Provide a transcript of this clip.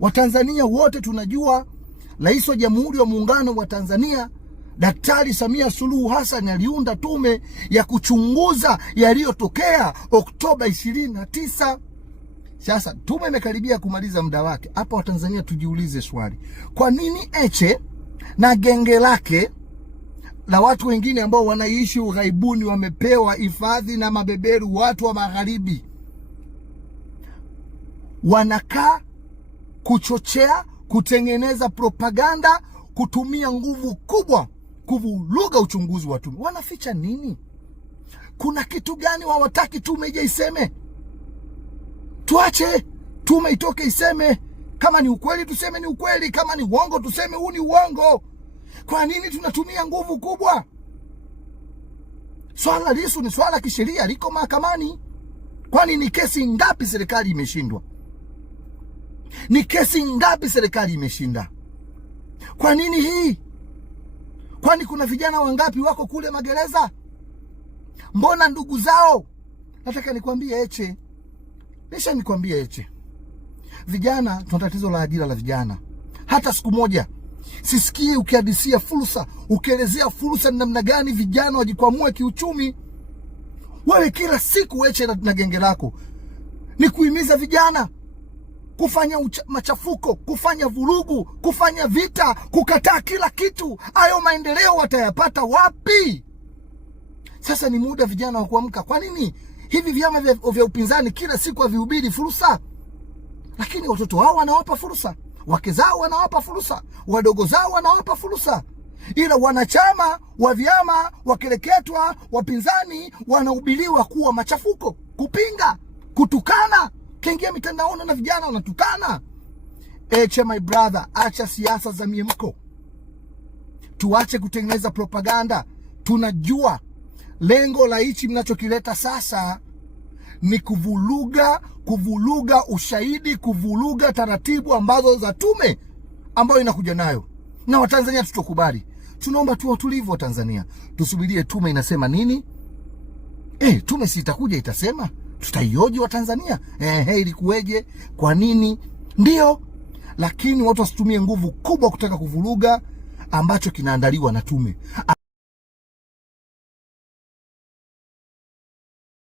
Watanzania wote tunajua Rais wa Jamhuri ya Muungano wa Tanzania Daktari Samia Suluhu Hassan aliunda tume ya kuchunguza yaliyotokea Oktoba 29. Sasa tume imekaribia kumaliza muda wake. Hapa Watanzania tujiulize swali. Kwa nini Heche na genge lake na watu wengine ambao wanaishi ughaibuni wamepewa hifadhi na mabeberu, watu wa magharibi, wanakaa kuchochea, kutengeneza propaganda, kutumia nguvu kubwa kuvuruga uchunguzi wa tume? Wanaficha nini? Kuna kitu gani hawataki tume ije iseme? Tuache tume itoke iseme. Kama ni ukweli tuseme ni ukweli, kama ni uongo tuseme huu ni uongo. Kwa nini tunatumia nguvu kubwa? Swala Lissu ni swala kisheria, liko mahakamani. Kwani ni kesi ngapi serikali imeshindwa? Ni kesi ngapi serikali imeshinda? Kwa nini hii? Kwani kuna vijana wangapi wako kule magereza? Mbona ndugu zao? Nataka nikwambie Heche. Nikwambie Heche. Vijana, tuna tatizo la ajira la vijana. Hata siku moja sisikii ukihadisia fursa, ukielezea fursa ni namna gani vijana wajikwamue kiuchumi. Wewe kila siku Heche na genge lako ni kuhimiza vijana kufanya machafuko, kufanya vurugu, kufanya vita, kukataa kila kitu. Hayo maendeleo watayapata wapi? Sasa ni muda vijana wa kuamka. Kwa nini hivi vyama vya upinzani kila siku havihubiri fursa? Lakini watoto wao wanawapa fursa, wake zao wanawapa fursa, wadogo zao wanawapa fursa. Ila wanachama wa vyama wakireketwa, wapinzani wanahubiriwa kuwa machafuko, kupinga, kutukana. Kiingia mitandaoni na vijana wanatukana. Heche my brother, acha siasa za miemko. Tuache kutengeneza propaganda. Tunajua lengo la hichi mnachokileta sasa ni kuvuruga ushahidi, kuvuruga taratibu ambazo za tume ambayo inakuja nayo. Na Watanzania tutokubali. Tunaomba tu watulivu wa Tanzania. Tusubirie tume inasema nini? Tume si itakuja itasema, tutaioji wa Tanzania. Ilikuweje? Kwa nini? Ndio. Lakini watu wasitumie nguvu kubwa kutaka kuvuruga ambacho kinaandaliwa na tume.